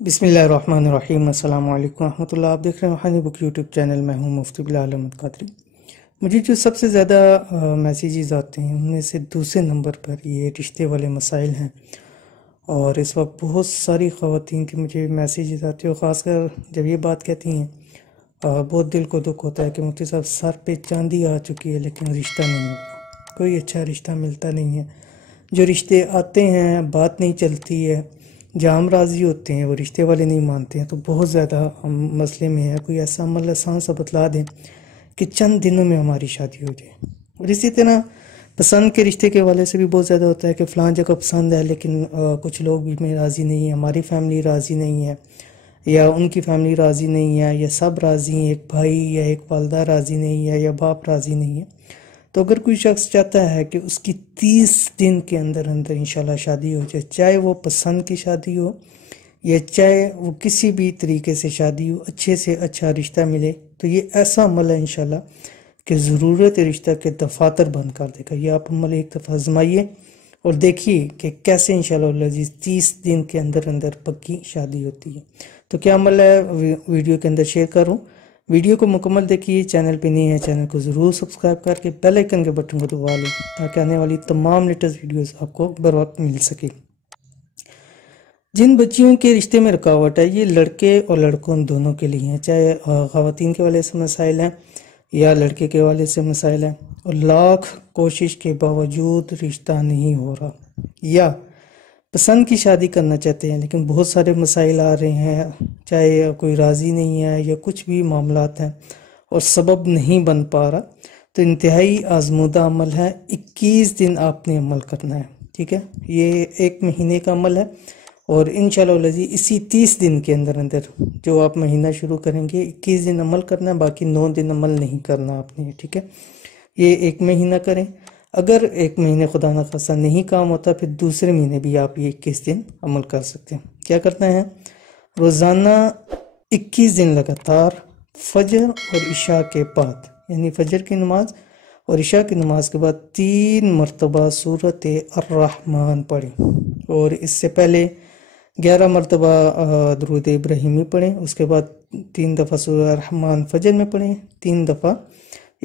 بسم اللہ الرحمن الرحیم۔ السلام علیکم ورحمۃ اللہ۔ آپ دیکھ رہے ہیں روحانی بک یوٹیوب چینل۔ میں ہوں مفتی قادری۔ مجھے جو سب سے زیادہ میسیجز آتے ہیں ان میں سے دوسرے نمبر پر یہ رشتے والے مسائل ہیں، اور اس وقت بہت ساری خواتین کے مجھے میسیجز آتے ہیں، اور خاص کر جب یہ بات کہتی ہیں بہت دل کو دکھ ہوتا ہے کہ مفتی صاحب سر پہ چاندی آ چکی ہے لیکن رشتہ نہیں ہوتا، کوئی اچھا رشتہ ملتا نہیں ہے، جو رشتے آتے ہیں بات نہیں چلتی ہے، جہاں ہم راضی ہوتے ہیں وہ رشتے والے نہیں مانتے ہیں، تو بہت زیادہ ہم مسئلے میں ہے۔ کوئی ایسا عمل آسان سا بتلا دیں کہ چند دنوں میں ہماری شادی ہو جائے۔ اور اسی طرح پسند کے رشتے کے والے سے بھی بہت زیادہ ہوتا ہے کہ فلاں جگہ پسند ہے لیکن کچھ لوگ بھی میں راضی نہیں ہیں، ہماری فیملی راضی نہیں ہے یا ان کی فیملی راضی نہیں ہے، یا سب راضی ہیں، ایک بھائی یا ایک والدہ راضی نہیں ہے یا باپ راضی نہیں ہے۔ تو اگر کوئی شخص چاہتا ہے کہ اس کی 30 دن کے اندر انشاءاللہ شادی ہو جائے، چاہے وہ پسند کی شادی ہو یا چاہے وہ کسی بھی طریقے سے شادی ہو، اچھے سے اچھا رشتہ ملے، تو یہ ایسا عمل ہے انشاءاللہ کہ ضرورت رشتہ کے دفاتر بند کر دے گا۔ یہ آپ عمل ایک دفعہ آزمائیے اور دیکھیے کہ کیسے انشاءاللہ 30 دن کے اندر پکی شادی ہوتی ہے۔ تو کیا عمل ہے ویڈیو کے اندر شیئر کروں، ویڈیو کو مکمل دیکھیے۔ چینل پہ نہیں ہے چینل کو ضرور سبسکرائب کر کے بیل آئیکن کے بٹن کو دبا لیں تاکہ آنے والی تمام لیٹسٹ ویڈیوز آپ کو بر وقت مل سکے۔ جن بچیوں کے رشتے میں رکاوٹ ہے یہ لڑکے اور لڑکوں دونوں کے لیے ہیں، چاہے خواتین کے والے سے مسائل ہیں یا لڑکے کے والے سے مسائل ہیں، اور لاکھ کوشش کے باوجود رشتہ نہیں ہو رہا، یا پسند کی شادی کرنا چاہتے ہیں لیکن بہت سارے مسائل آ رہے ہیں، چاہے کوئی راضی نہیں ہے یا کچھ بھی معاملات ہیں اور سبب نہیں بن پا رہا، تو انتہائی آزمودہ عمل ہے۔ 21 دن آپ نے عمل کرنا ہے، ٹھیک ہے؟ یہ 1 مہینے کا عمل ہے، اور انشاءاللہ اسی 30 دن کے اندر جو آپ مہینہ شروع کریں گے 21 دن عمل کرنا ہے، باقی 9 دن عمل نہیں کرنا آپ نے، ٹھیک ہے؟ یہ 1 مہینہ کریں۔ اگر 1 مہینے خدا نخواستہ نہیں کام ہوتا پھر دوسرے مہینے بھی آپ یہ 21 دن عمل کر سکتے ہیں۔ کیا کرنا ہے؟ روزانہ 21 دن لگاتار فجر اور عشاء کے بعد، یعنی فجر کی نماز اور عشاء کی نماز کے بعد 3 مرتبہ سورۃ الرحمن پڑھیں، اور اس سے پہلے 11 مرتبہ درود ابراہیمی پڑھیں، اس کے بعد 3 دفعہ سورۃ الرحمن فجر میں پڑھیں، 3 دفعہ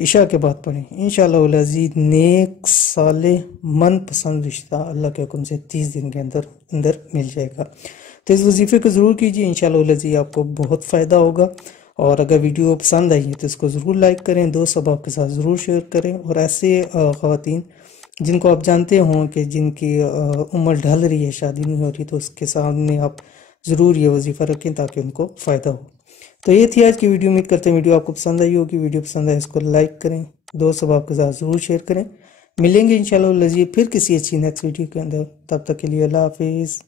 عشاء کے بعد پڑھیں۔ انشاءاللہ العزیز نیک صالح من پسند رشتہ اللہ کے حکم سے 30 دن کے اندر مل جائے گا۔ تو اس وظیفے کو ضرور کیجیے، انشاءاللہ العزیز آپ کو بہت فائدہ ہوگا، اور اگر ویڈیو پسند آئی ہے تو اس کو ضرور لائک کریں، دوست احباب کے ساتھ ضرور شیئر کریں، اور ایسے خواتین جن کو آپ جانتے ہوں کہ جن کی عمر ڈھل رہی ہے، شادی نہیں ہو رہی، تو اس کے سامنے آپ ضرور یہ وظیفہ رکھیں تاکہ ان کو فائدہ ہو۔ تو یہ تھی آج کی ویڈیو، امید کرتے ہیں ویڈیو آپ کو پسند آئی ہوگی۔ ویڈیو پسند آئے اس کو لائک کریں، دوست احباب کے ساتھ ضرور شیئر کریں۔ ملیں گے انشاءاللہ العزیز پھر کسی اچھی نیکسٹ ویڈیو کے اندر، تب تک کے لیے اللہ حافظ۔